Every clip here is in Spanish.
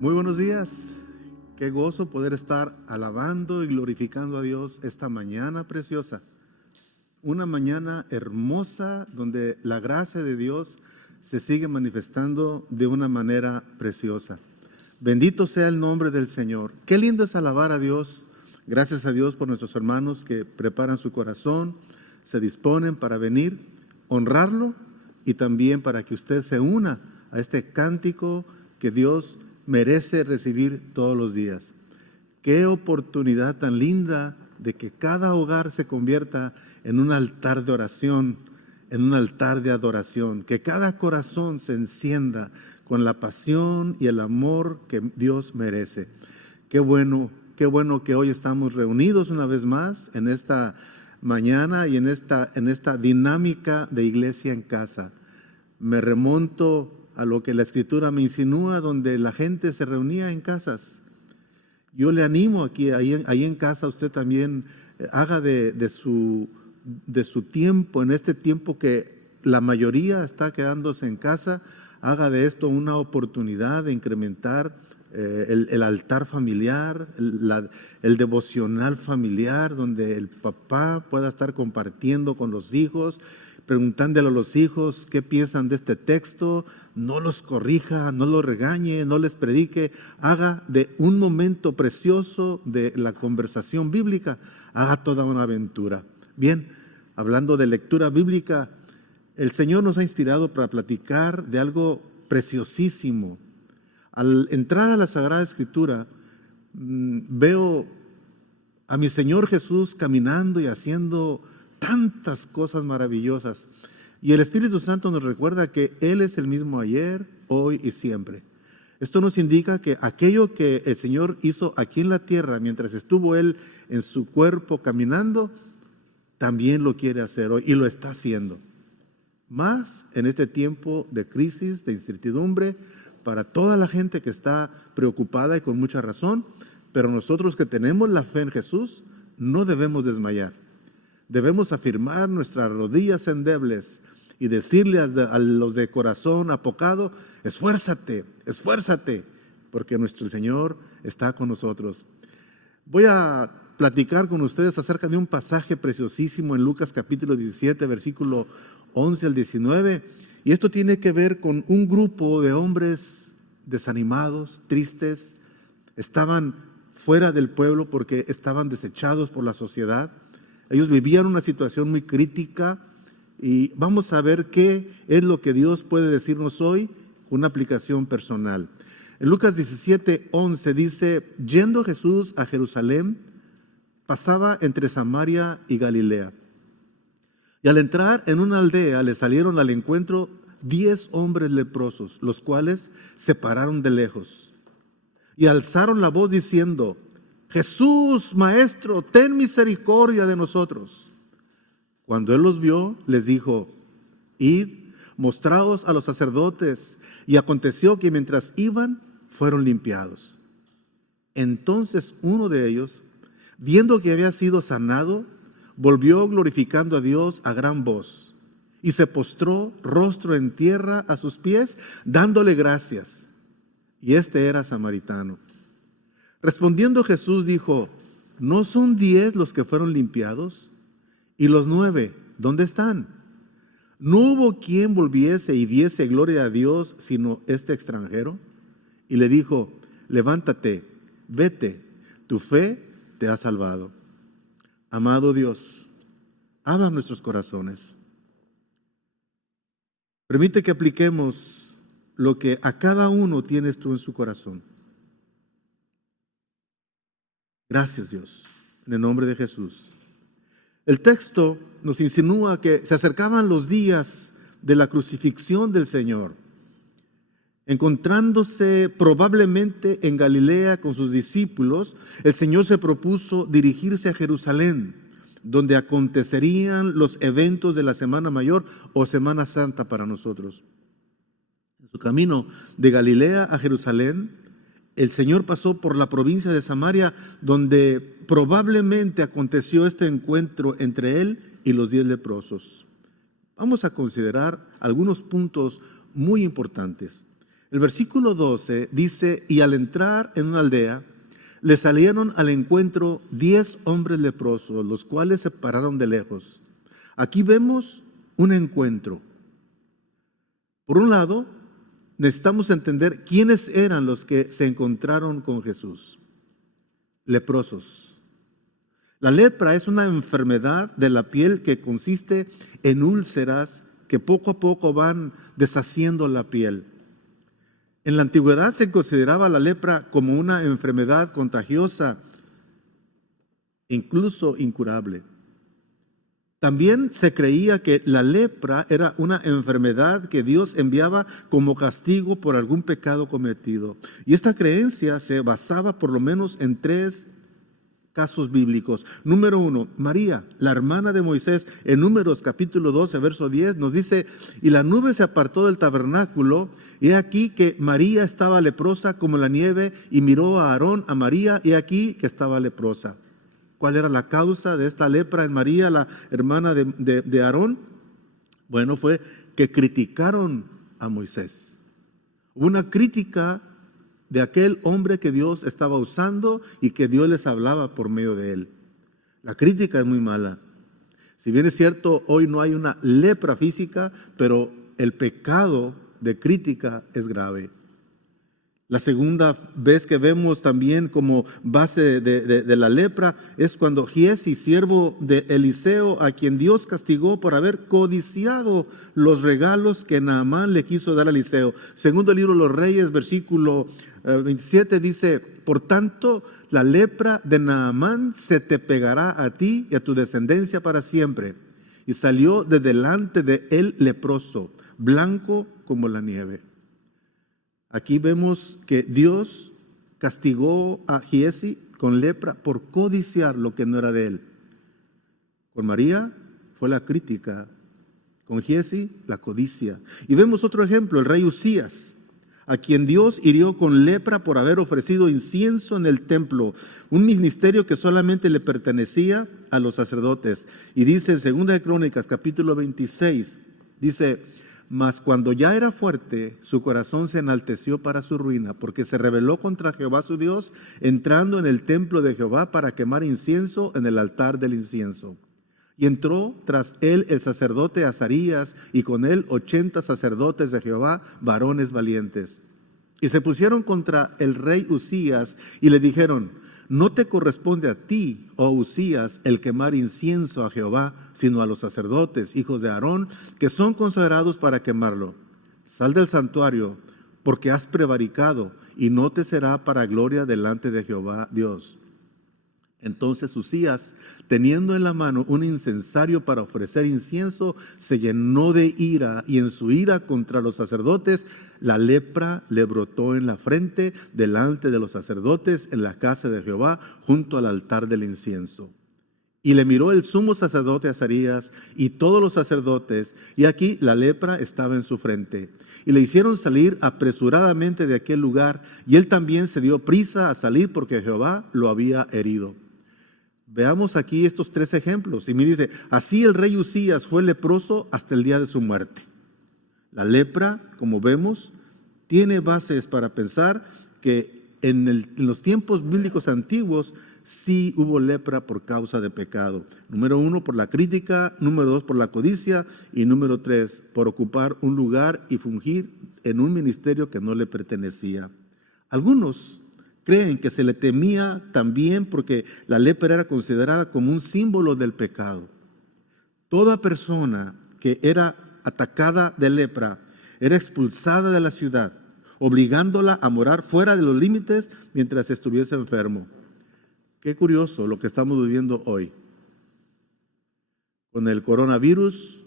Muy buenos días. Qué gozo poder estar alabando y glorificando a Dios esta mañana preciosa. Una mañana hermosa donde la gracia de Dios se sigue manifestando de una manera preciosa. Bendito sea el nombre del Señor. Qué lindo es alabar a Dios. Gracias a Dios por nuestros hermanos que preparan su corazón, se disponen para venir, honrarlo y también para que usted se una a este cántico que Dios merece recibir todos los días. Qué oportunidad tan linda de que cada hogar se convierta en un altar de oración, en un altar de adoración, que cada corazón se encienda con la pasión y el amor que Dios merece. Qué bueno que hoy estamos reunidos una vez más en esta mañana y en esta dinámica de iglesia en casa. Me remonto a lo que la Escritura me insinúa, donde la gente se reunía en casas. Yo le animo ahí en casa, usted también haga de su tiempo, en este tiempo que la mayoría está quedándose en casa, haga de esto una oportunidad de incrementar el altar familiar, el devocional familiar, donde el papá pueda estar compartiendo con los hijos, preguntándole a los hijos qué piensan de este texto. No los corrija, no los regañe, no les predique. Haga de un momento precioso de la conversación bíblica, haga toda una aventura. Bien, hablando de lectura bíblica, el Señor nos ha inspirado para platicar de algo preciosísimo. Al entrar a la Sagrada Escritura, veo a mi Señor Jesús caminando y haciendo tantas cosas maravillosas. Y el Espíritu Santo nos recuerda que Él es el mismo ayer, hoy y siempre. Esto nos indica que aquello que el Señor hizo aquí en la tierra, mientras estuvo Él en su cuerpo caminando, también lo quiere hacer hoy y lo está haciendo. Más en este tiempo de crisis, de incertidumbre, para toda la gente que está preocupada y con mucha razón, pero nosotros que tenemos la fe en Jesús, no debemos desmayar. Debemos afirmar nuestras rodillas endebles y decirle a los de corazón apocado: esfuérzate, esfuérzate, porque nuestro Señor está con nosotros. Voy a platicar con ustedes acerca de un pasaje preciosísimo en Lucas capítulo 17, versículo 11 al 19, y esto tiene que ver con un grupo de hombres desanimados, tristes. Estaban fuera del pueblo porque estaban desechados por la sociedad. Ellos vivían una situación muy crítica y vamos a ver qué es lo que Dios puede decirnos hoy, una aplicación personal. En Lucas 17, 11 dice: yendo Jesús a Jerusalén, pasaba entre Samaria y Galilea. Y al entrar en una aldea le salieron al encuentro 10 hombres leprosos, los cuales se pararon de lejos y alzaron la voz diciendo: Jesús, Maestro, ten misericordia de nosotros. Cuando Él los vio, les dijo: id, mostraos a los sacerdotes. Y aconteció que mientras iban, fueron limpiados. Entonces uno de ellos, viendo que había sido sanado, volvió glorificando a Dios a gran voz, y se postró rostro en tierra a sus pies, dándole gracias. Y este era samaritano. Respondiendo Jesús dijo: ¿no son 10 los que fueron limpiados? ¿Y los 9 dónde están? ¿No hubo quien volviese y diese gloria a Dios sino este extranjero? Y le dijo: levántate, vete, tu fe te ha salvado. Amado Dios, habla a nuestros corazones. Permite que apliquemos lo que a cada uno tienes tú en su corazón. Gracias, Dios, en el nombre de Jesús. El texto nos insinúa que se acercaban los días de la crucifixión del Señor. Encontrándose probablemente en Galilea con sus discípulos, el Señor se propuso dirigirse a Jerusalén, donde acontecerían los eventos de la Semana Mayor o Semana Santa para nosotros. En su camino de Galilea a Jerusalén, el Señor pasó por la provincia de Samaria, donde probablemente aconteció este encuentro entre Él y los 10 leprosos. Vamos a considerar algunos puntos muy importantes. El versículo 12 dice, y al entrar en una aldea, le salieron al encuentro 10 hombres leprosos, los cuales se pararon de lejos. Aquí vemos un encuentro. Por un lado, necesitamos entender quiénes eran los que se encontraron con Jesús. Leprosos. La lepra es una enfermedad de la piel que consiste en úlceras que poco a poco van deshaciendo la piel. En la antigüedad se consideraba la lepra como una enfermedad contagiosa, incluso incurable. También se creía que la lepra era una enfermedad que Dios enviaba como castigo por algún pecado cometido. Y esta creencia se basaba por lo menos en 3 casos bíblicos. Número 1, María, la hermana de Moisés, en Números capítulo 12, verso 10, nos dice, y la nube se apartó del tabernáculo, y he aquí que María estaba leprosa como la nieve, y miró a Aarón, a María, y aquí que estaba leprosa. ¿Cuál era la causa de esta lepra en María, la hermana de Aarón? Bueno, fue que criticaron a Moisés. Hubo una crítica de aquel hombre que Dios estaba usando y que Dios les hablaba por medio de él. La crítica es muy mala. Si bien es cierto, hoy no hay una lepra física, pero el pecado de crítica es grave. La segunda vez que vemos también como base de la lepra es cuando Giesi, siervo de Eliseo, a quien Dios castigó por haber codiciado los regalos que Naamán le quiso dar a Eliseo. Segundo libro de los Reyes, versículo 27 dice, por tanto, la lepra de Naamán se te pegará a ti y a tu descendencia para siempre. Y salió de delante de él leproso, blanco como la nieve. Aquí vemos que Dios castigó a Giesi con lepra por codiciar lo que no era de él. Con María fue la crítica, con Giesi la codicia. Y vemos otro ejemplo, el rey Usías, a quien Dios hirió con lepra por haber ofrecido incienso en el templo, un ministerio que solamente le pertenecía a los sacerdotes. Y dice en 2 de Crónicas, capítulo 26, dice, mas cuando ya era fuerte, su corazón se enalteció para su ruina, porque se rebeló contra Jehová su Dios, entrando en el templo de Jehová para quemar incienso en el altar del incienso. Y entró tras él el sacerdote Azarías, y con él 80 sacerdotes de Jehová, varones valientes. Y se pusieron contra el rey Usías, y le dijeron, no te corresponde a ti, oh Usías, el quemar incienso a Jehová, sino a los sacerdotes, hijos de Aarón, que son consagrados para quemarlo. Sal del santuario, porque has prevaricado, y no te será para gloria delante de Jehová Dios. Entonces Usías, teniendo en la mano un incensario para ofrecer incienso, se llenó de ira, y en su ira contra los sacerdotes, la lepra le brotó en la frente delante de los sacerdotes en la casa de Jehová, junto al altar del incienso. Y le miró el sumo sacerdote Azarías y todos los sacerdotes, y aquí la lepra estaba en su frente. Y le hicieron salir apresuradamente de aquel lugar, y él también se dio prisa a salir porque Jehová lo había herido. Veamos aquí estos 3 ejemplos. Y me dice, así el rey Usías fue leproso hasta el día de su muerte. La lepra, como vemos, tiene bases para pensar que en los tiempos bíblicos antiguos sí hubo lepra por causa de pecado. Número 1, por la crítica. Número 2, por la codicia. Y número 3, por ocupar un lugar y fungir en un ministerio que no le pertenecía. Algunos creen que se le temía también porque la lepra era considerada como un símbolo del pecado. Toda persona que era atacada de lepra era expulsada de la ciudad, obligándola a morar fuera de los límites mientras estuviese enfermo. Qué curioso lo que estamos viviendo hoy. Con el coronavirus,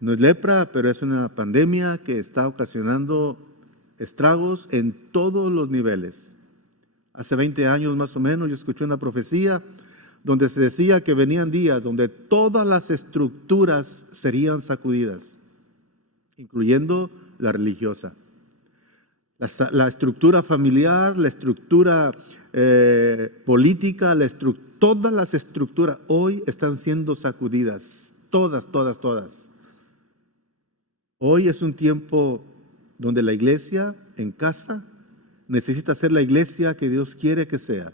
no es lepra, pero es una pandemia que está ocasionando estragos en todos los niveles. Hace 20 años más o menos yo escuché una profecía donde se decía que venían días donde todas las estructuras serían sacudidas, incluyendo la religiosa. La estructura familiar, la estructura política, todas las estructuras hoy están siendo sacudidas. Todas. Hoy es un tiempo donde la iglesia en casa necesita ser la iglesia que Dios quiere que sea.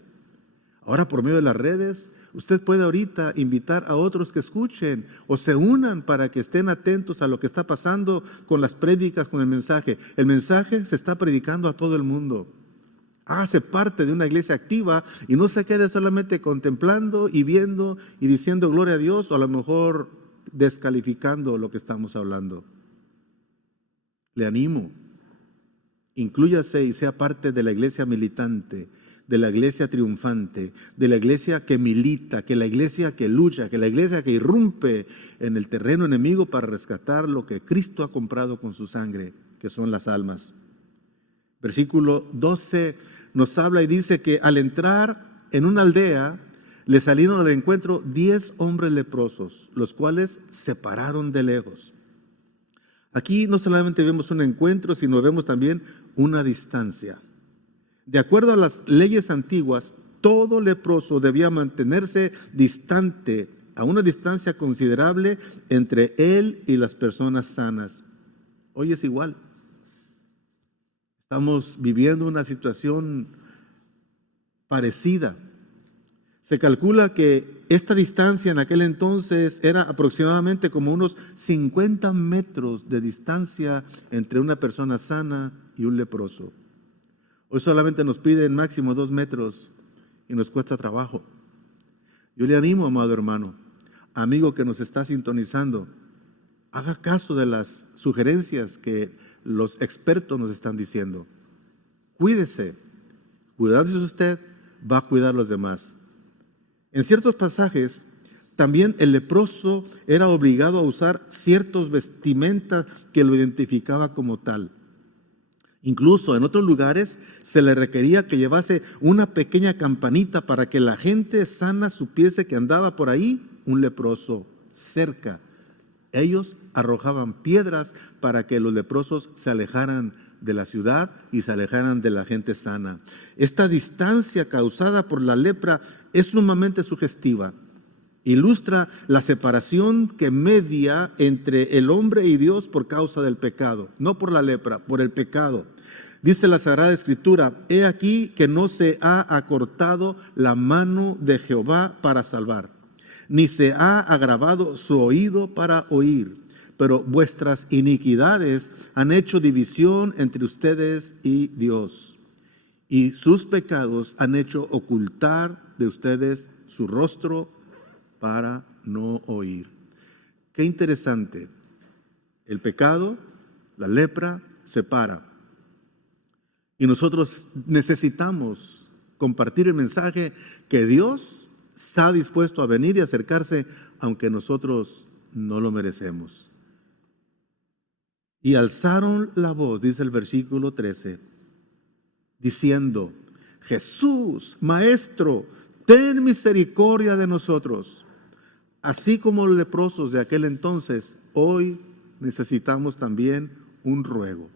Ahora, por medio de las redes, usted puede ahorita invitar a otros que escuchen o se unan para que estén atentos a lo que está pasando con las prédicas, con el mensaje. El mensaje se está predicando a todo el mundo. Hágase parte de una iglesia activa y no se quede solamente contemplando y viendo y diciendo gloria a Dios, o a lo mejor descalificando lo que estamos hablando. Le animo, inclúyase y sea parte de la iglesia militante, de la iglesia triunfante, de la iglesia que milita, que la iglesia que lucha, que la iglesia que irrumpe en el terreno enemigo para rescatar lo que Cristo ha comprado con su sangre, que son las almas. Versículo 12 nos habla y dice que al entrar en una aldea le salieron al encuentro 10 hombres leprosos, los cuales se pararon de lejos. Aquí no solamente vemos un encuentro, sino vemos también una distancia. De acuerdo a las leyes antiguas, todo leproso debía mantenerse distante, a una distancia considerable entre él y las personas sanas. Hoy es igual. Estamos viviendo una situación parecida. Se calcula que esta distancia en aquel entonces era aproximadamente como unos 50 metros de distancia entre una persona sana y un leproso. Hoy solamente nos piden máximo 2 metros y nos cuesta trabajo. Yo le animo, amado hermano, amigo que nos está sintonizando, haga caso de las sugerencias que los expertos nos están diciendo. Cuídese. Cuidándose usted, va a cuidar a los demás. En ciertos pasajes, también el leproso era obligado a usar ciertas vestimentas que lo identificaba como tal. Incluso en otros lugares se le requería que llevase una pequeña campanita para que la gente sana supiese que andaba por ahí un leproso cerca. Ellos arrojaban piedras para que los leprosos se alejaran de la ciudad y se alejaran de la gente sana. Esta distancia causada por la lepra es sumamente sugestiva. Ilustra la separación que media entre el hombre y Dios por causa del pecado. No por la lepra, por el pecado. Dice la Sagrada Escritura: he aquí que no se ha acortado la mano de Jehová para salvar, ni se ha agravado su oído para oír, pero vuestras iniquidades han hecho división entre ustedes y Dios, y sus pecados han hecho ocultar de ustedes su rostro para no oír. Qué interesante. El pecado, la lepra, separa. Y nosotros necesitamos compartir el mensaje que Dios está dispuesto a venir y acercarse, aunque nosotros no lo merecemos. Y alzaron la voz, dice el versículo 13, diciendo: Jesús, Maestro, ten misericordia de nosotros. Así como los leprosos de aquel entonces, hoy necesitamos también un ruego.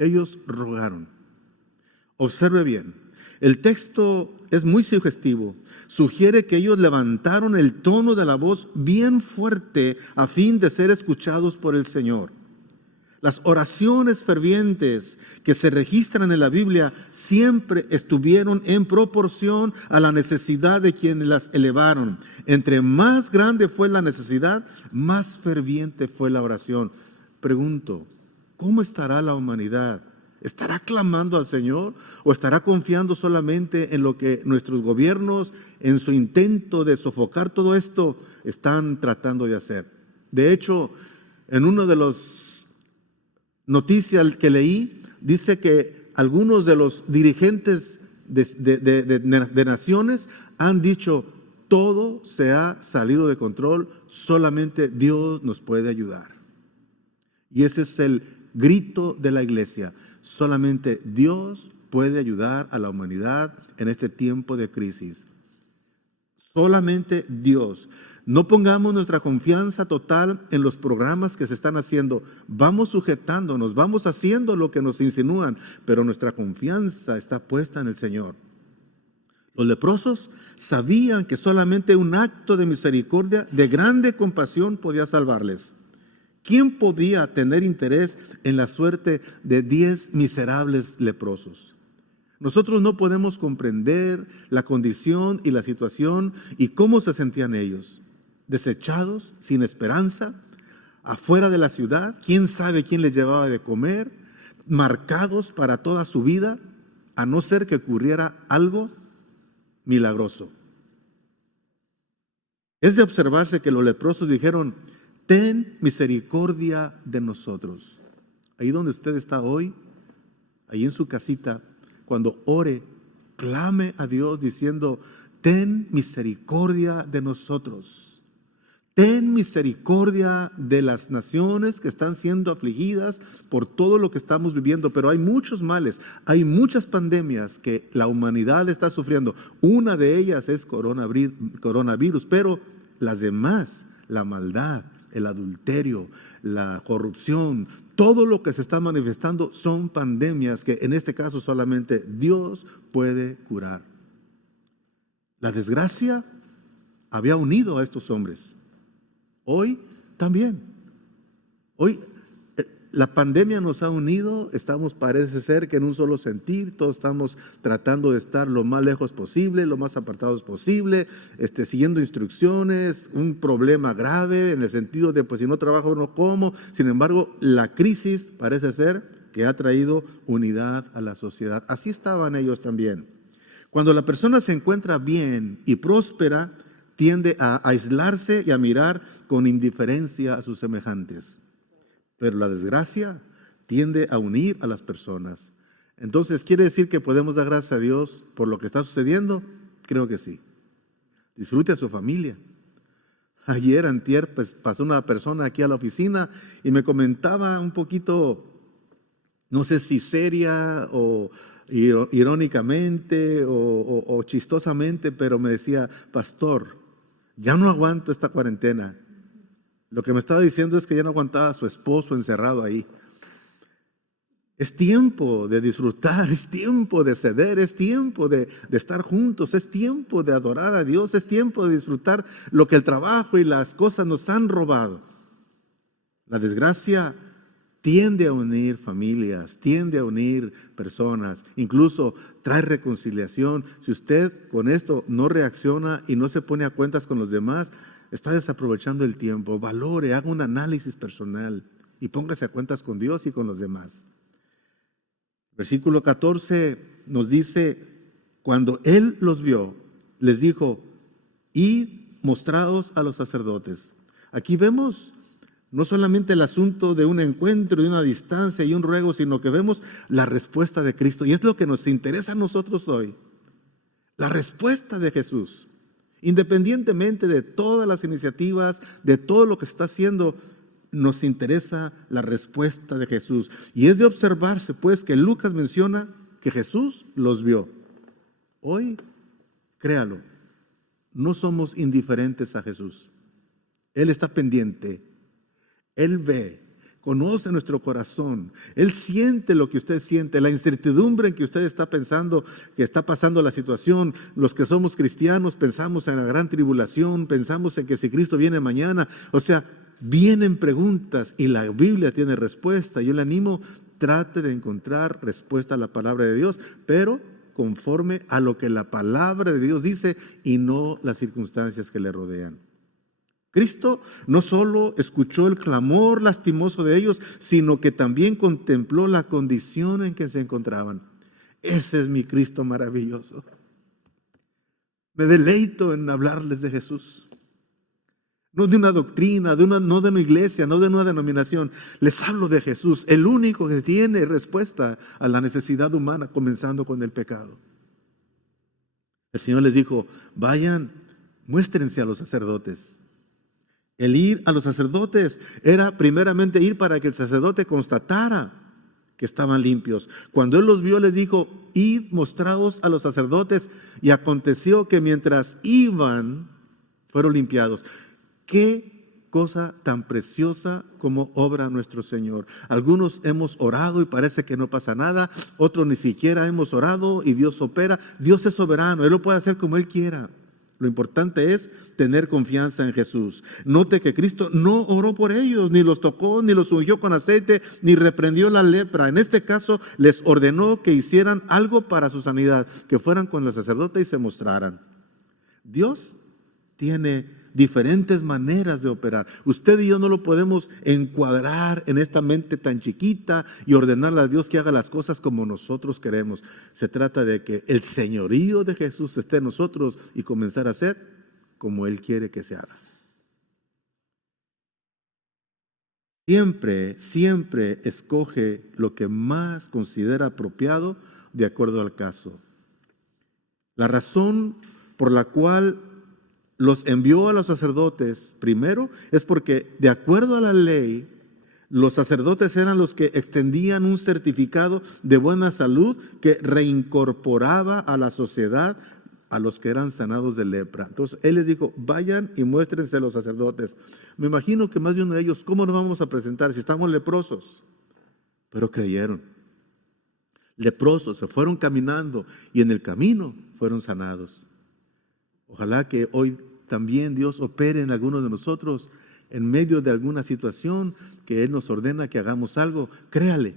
Ellos rogaron. Observe bien, el texto es muy sugestivo. Sugiere que ellos levantaron el tono de la voz bien fuerte a fin de ser escuchados por el Señor. Las oraciones fervientes que se registran en la Biblia siempre estuvieron en proporción a la necesidad de quienes las elevaron. Entre más grande fue la necesidad, más ferviente fue la oración. Pregunto, ¿cómo estará la humanidad? ¿Estará clamando al Señor o estará confiando solamente en lo que nuestros gobiernos, en su intento de sofocar todo esto, están tratando de hacer? De hecho, en uno de los noticias que leí, dice que algunos de los dirigentes de naciones han dicho: todo se ha salido de control, solamente Dios nos puede ayudar. Y ese es el grito de la iglesia: solamente Dios puede ayudar a la humanidad en este tiempo de crisis. Solamente Dios. No pongamos nuestra confianza total en los programas que se están haciendo. Vamos sujetándonos, vamos haciendo lo que nos insinúan, pero nuestra confianza está puesta en el Señor. Los leprosos sabían que solamente un acto de misericordia, de grande compasión, podía salvarles. ¿Quién podía tener interés en la suerte de 10 miserables leprosos? Nosotros no podemos comprender la condición y la situación y cómo se sentían ellos. Desechados, sin esperanza, afuera de la ciudad, quién sabe quién les llevaba de comer, marcados para toda su vida, a no ser que ocurriera algo milagroso. Es de observarse que los leprosos dijeron: ten misericordia de nosotros. Ahí donde usted está hoy, ahí en su casita, cuando ore, clame a Dios diciendo: ten misericordia de nosotros. Ten misericordia de las naciones que están siendo afligidas por todo lo que estamos viviendo. Pero hay muchos males, hay muchas pandemias que la humanidad está sufriendo. Una de ellas es coronavirus, pero las demás, la maldad, el adulterio, la corrupción, todo lo que se está manifestando son pandemias que en este caso solamente Dios puede curar. La desgracia había unido a estos hombres. Hoy también. Hoy la pandemia nos ha unido, estamos, parece ser que en un solo sentir, todos estamos tratando de estar lo más lejos posible, lo más apartados posible, siguiendo instrucciones, un problema grave en el sentido de, pues si no trabajo no como. Sin embargo, la crisis parece ser que ha traído unidad a la sociedad. Así estaban ellos también. Cuando la persona se encuentra bien y próspera, tiende a aislarse y a mirar con indiferencia a sus semejantes. Pero la desgracia tiende a unir a las personas. Entonces, ¿quiere decir que podemos dar gracias a Dios por lo que está sucediendo? Creo que sí. Disfrute a su familia. Ayer, antier, pues, pasó una persona aquí a la oficina y me comentaba un poquito, no sé si seria o irónicamente o chistosamente, pero me decía: pastor, ya no aguanto esta cuarentena. Lo que me estaba diciendo es que ya no aguantaba a su esposo encerrado ahí. Es tiempo de disfrutar, es tiempo de ceder, es tiempo de estar juntos, es tiempo de adorar a Dios, es tiempo de disfrutar lo que el trabajo y las cosas nos han robado. La desgracia tiende a unir familias, tiende a unir personas, incluso trae reconciliación. Si usted con esto no reacciona y no se pone a cuentas con los demás, está desaprovechando el tiempo. Valore, haga un análisis personal y póngase a cuentas con Dios y con los demás. Versículo 14 nos dice: cuando Él los vio, les dijo: id, mostraos a los sacerdotes. Aquí vemos no solamente el asunto de un encuentro, de una distancia y un ruego, sino que vemos la respuesta de Cristo. Y es lo que nos interesa a nosotros hoy. La respuesta de Jesús. Independientemente de todas las iniciativas, de todo lo que se está haciendo, nos interesa la respuesta de Jesús. Y es de observarse, pues, que Lucas menciona que Jesús los vio. Hoy, créalo, no somos indiferentes a Jesús. Él está pendiente. Él ve, conoce nuestro corazón. Él siente lo que usted siente, la incertidumbre en que usted está pensando que está pasando la situación. Los que somos cristianos pensamos en la gran tribulación, pensamos en que si Cristo viene mañana, o sea, vienen preguntas y la Biblia tiene respuesta. Yo le animo, trate de encontrar respuesta a la palabra de Dios, pero conforme a lo que la palabra de Dios dice y no las circunstancias que le rodean. Cristo no solo escuchó el clamor lastimoso de ellos, sino que también contempló la condición en que se encontraban. Ese es mi Cristo maravilloso. Me deleito en hablarles de Jesús. No de una doctrina, no de una iglesia, no de una denominación. Les hablo de Jesús, el único que tiene respuesta a la necesidad humana, comenzando con el pecado. El Señor les dijo: vayan, muéstrense a los sacerdotes. El ir a los sacerdotes era primeramente ir para que el sacerdote constatara que estaban limpios. Cuando Él los vio, les dijo: id, mostraos a los sacerdotes. Y aconteció que mientras iban, fueron limpiados. Qué cosa tan preciosa como obra nuestro Señor. Algunos hemos orado y parece que no pasa nada. Otros ni siquiera hemos orado y Dios opera. Dios es soberano, Él lo puede hacer como Él quiera. Lo importante es tener confianza en Jesús. Note que Cristo no oró por ellos, ni los tocó, ni los ungió con aceite, ni reprendió la lepra. En este caso les ordenó que hicieran algo para su sanidad, que fueran con el sacerdote y se mostraran. Dios tiene diferentes maneras de operar. Usted y yo no lo podemos encuadrar en esta mente tan chiquita y ordenarle a Dios que haga las cosas como nosotros queremos. Se trata de que el señorío de Jesús esté en nosotros y comenzar a hacer como Él quiere que se haga. Siempre escoge lo que más considera apropiado de acuerdo al caso. La razón por la cual los envió a los sacerdotes primero es porque, de acuerdo a la ley, los sacerdotes eran los que extendían un certificado de buena salud que reincorporaba a la sociedad a los que eran sanados de lepra. Entonces Él les dijo: vayan y muéstrense a los sacerdotes. Me imagino que más de uno de ellos: ¿cómo nos vamos a presentar si estamos leprosos? Pero creyeron. Leprosos se fueron caminando y en el camino fueron sanados. Ojalá que hoy también Dios opere en algunos de nosotros en medio de alguna situación que Él nos ordena que hagamos algo. Créale,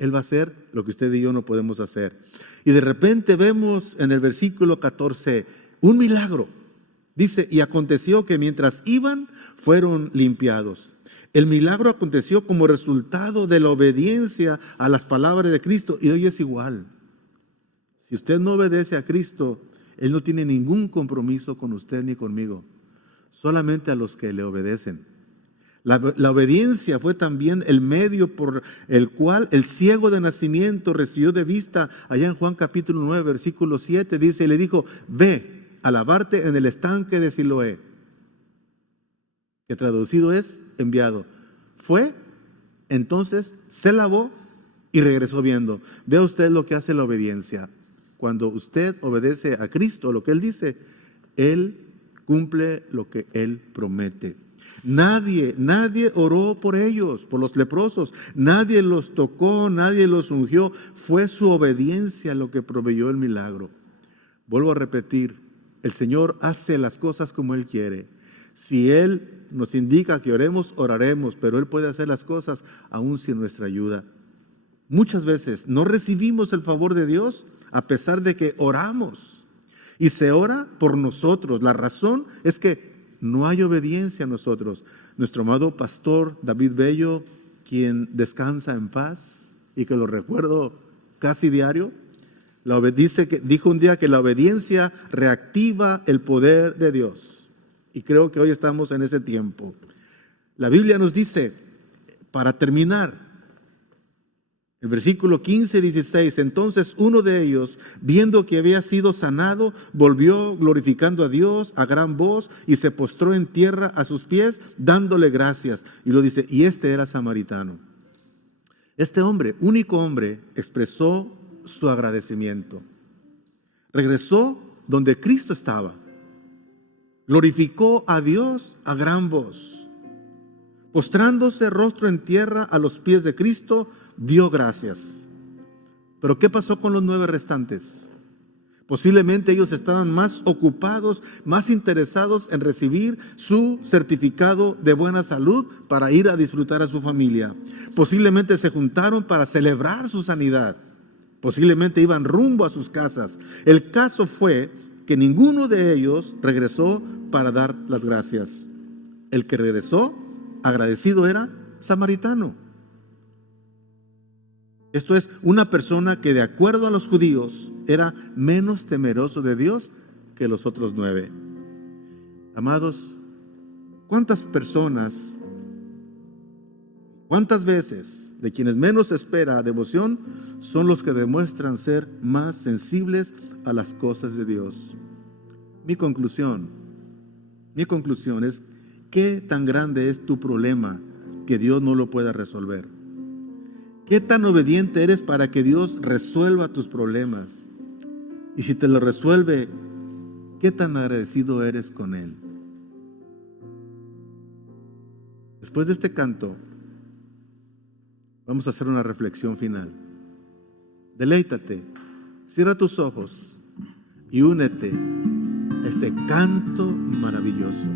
Él va a hacer lo que usted y yo no podemos hacer. Y de repente vemos en el versículo 14 un milagro. Dice: y aconteció que mientras iban, fueron limpiados. El milagro aconteció como resultado de la obediencia a las palabras de Cristo. Y hoy es igual. Si usted no obedece a Cristo, Él no tiene ningún compromiso con usted ni conmigo, solamente a los que le obedecen. La obediencia fue también el medio por el cual el ciego de nacimiento recibió de vista. Allá en Juan capítulo 9, versículo 7 dice: y le dijo: ve a lavarte en el estanque de Siloé, que traducido es enviado. Fue, entonces se lavó y regresó viendo. Vea usted lo que hace la obediencia. Cuando usted obedece a Cristo, lo que Él dice, Él cumple lo que Él promete. Nadie oró por ellos, por los leprosos. Nadie los tocó, nadie los ungió. Fue su obediencia lo que proveyó el milagro. Vuelvo a repetir, el Señor hace las cosas como Él quiere. Si Él nos indica que oremos, oraremos, pero Él puede hacer las cosas aún sin nuestra ayuda. Muchas veces no recibimos el favor de Dios a pesar de que oramos. Y se ora por nosotros. La razón es que no hay obediencia a nosotros. Nuestro amado pastor David Bello, quien descansa en paz y que lo recuerdo casi diario, dijo un día que la obediencia reactiva el poder de Dios. Y creo que hoy estamos en ese tiempo. La Biblia nos dice, para terminar, el versículo 15 y 16, entonces uno de ellos, viendo que había sido sanado, volvió glorificando a Dios a gran voz y se postró en tierra a sus pies, dándole gracias. Y lo dice, y este era samaritano. Este hombre, único hombre, expresó su agradecimiento. Regresó donde Cristo estaba. Glorificó a Dios a gran voz. Postrándose rostro en tierra a los pies de Cristo, dio gracias. Pero ¿qué pasó con los 9 restantes? Posiblemente ellos estaban más ocupados, más interesados en recibir su certificado de buena salud para ir a disfrutar a su familia. Posiblemente se juntaron para celebrar su sanidad. Posiblemente iban rumbo a sus casas. El caso fue que ninguno de ellos regresó para dar las gracias. El que regresó agradecido era samaritano. Esto es, una persona que de acuerdo a los judíos era menos temeroso de Dios que los otros 9. Amados, ¿cuántas personas, cuántas veces de quienes menos espera devoción son los que demuestran ser más sensibles a las cosas de Dios? Mi conclusión es, ¿qué tan grande es tu problema que Dios no lo pueda resolver? ¿Qué tan obediente eres para que Dios resuelva tus problemas? Y si te lo resuelve, ¿qué tan agradecido eres con Él? Después de este canto, vamos a hacer una reflexión final. Deleítate, cierra tus ojos y únete este canto maravilloso.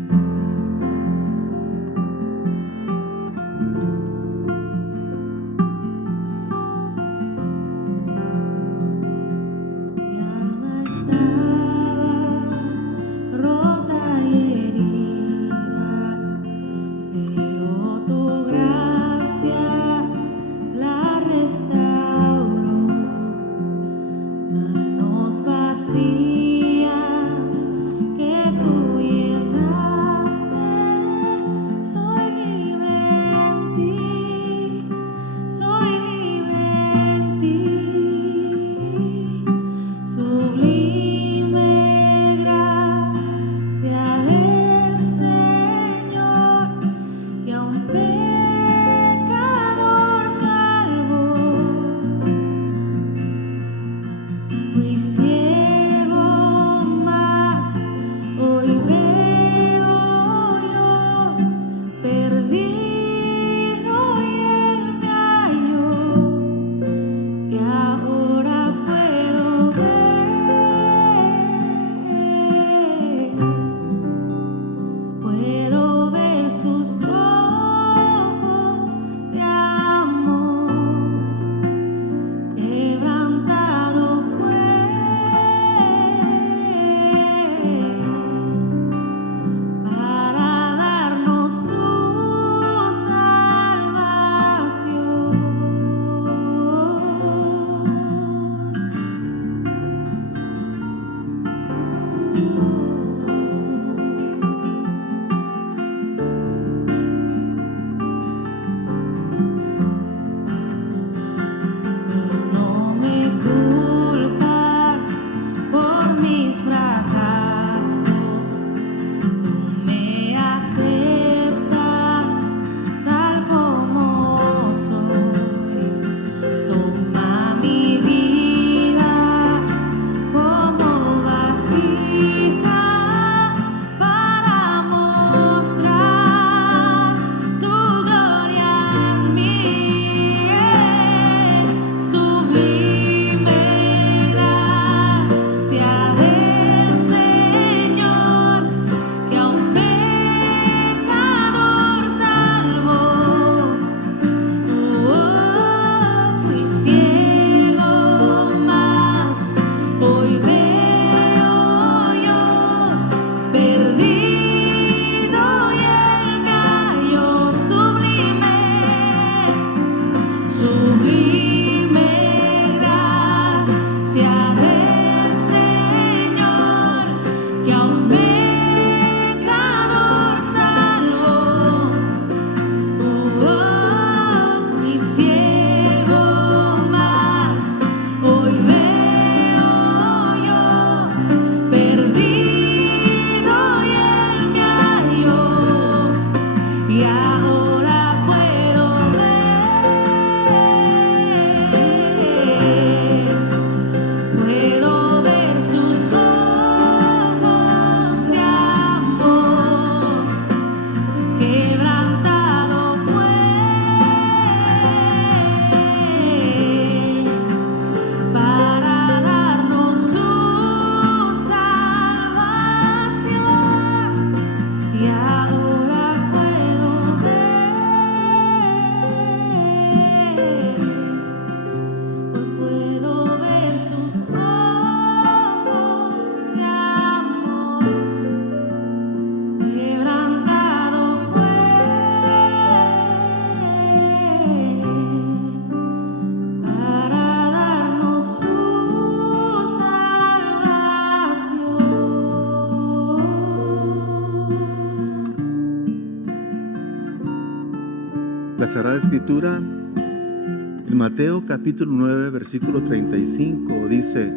La Sagrada Escritura, en Mateo capítulo 9, versículo 35, dice: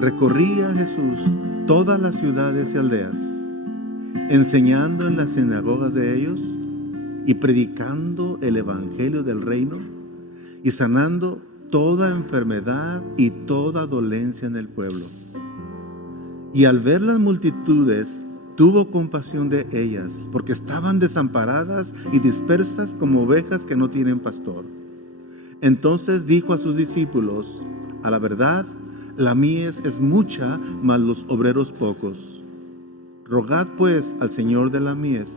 recorría Jesús todas las ciudades y aldeas, enseñando en las sinagogas de ellos y predicando el evangelio del reino y sanando toda enfermedad y toda dolencia en el pueblo. Y al ver las multitudes, tuvo compasión de ellas, porque estaban desamparadas y dispersas como ovejas que no tienen pastor. Entonces dijo a sus discípulos: a la verdad, la mies es mucha, mas los obreros pocos. Rogad pues al Señor de la mies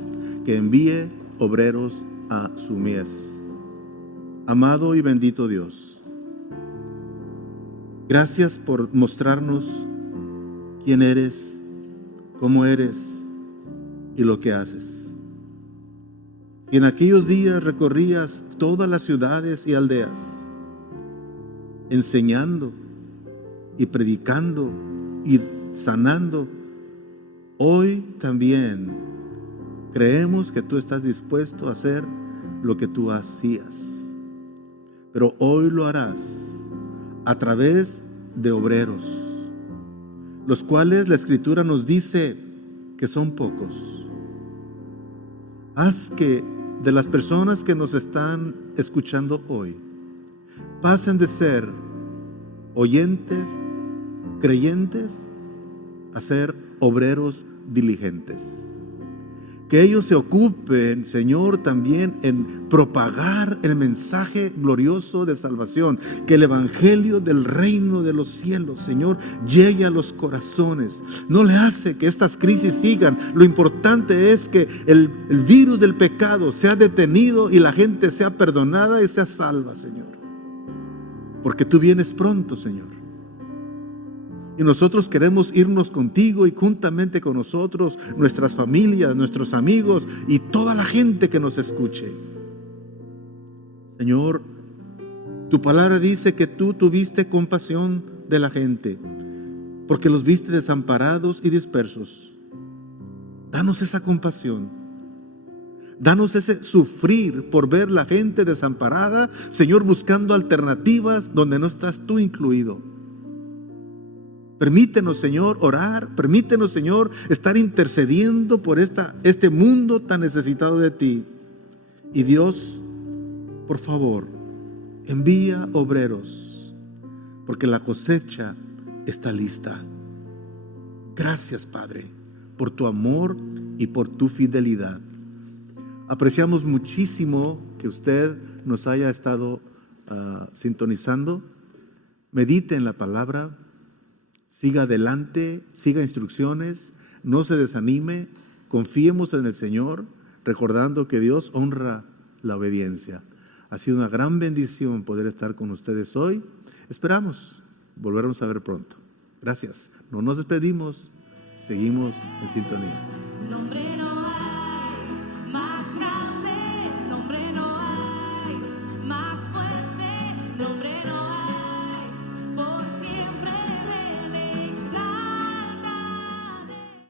que envíe obreros a su mies. Amado y bendito Dios, gracias por mostrarnos quién eres, cómo eres y lo que haces. Y en aquellos días recorrías todas las ciudades y aldeas, enseñando y predicando y sanando. Hoy también creemos que tú estás dispuesto a hacer lo que tú hacías, pero hoy lo harás a través de obreros, los cuales la Escritura nos dice que son pocos. Haz que de las personas que nos están escuchando hoy pasen de ser oyentes, creyentes, a ser obreros diligentes. Que ellos se ocupen, Señor, también en propagar el mensaje glorioso de salvación. Que el evangelio del reino de los cielos, Señor, llegue a los corazones. No le hace que estas crisis sigan. Lo importante es que el virus del pecado sea detenido y la gente sea perdonada y sea salva, Señor. Porque tú vienes pronto, Señor. Y nosotros queremos irnos contigo y juntamente con nosotros, nuestras familias, nuestros amigos y toda la gente que nos escuche. Señor, tu palabra dice que tú tuviste compasión de la gente, porque los viste desamparados y dispersos. Danos esa compasión. Danos ese sufrir por ver la gente desamparada, Señor, buscando alternativas donde no estás tú incluido. Permítenos, Señor, orar. Permítenos, Señor, estar intercediendo por este mundo tan necesitado de ti. Y Dios, por favor, envía obreros, porque la cosecha está lista. Gracias, Padre, por tu amor y por tu fidelidad. Apreciamos muchísimo que usted nos haya estado sintonizando. Medite en la palabra. Siga adelante, siga instrucciones, no se desanime, confiemos en el Señor, recordando que Dios honra la obediencia. Ha sido una gran bendición poder estar con ustedes hoy. Esperamos volvernos a ver pronto. Gracias. No nos despedimos, seguimos en sintonía.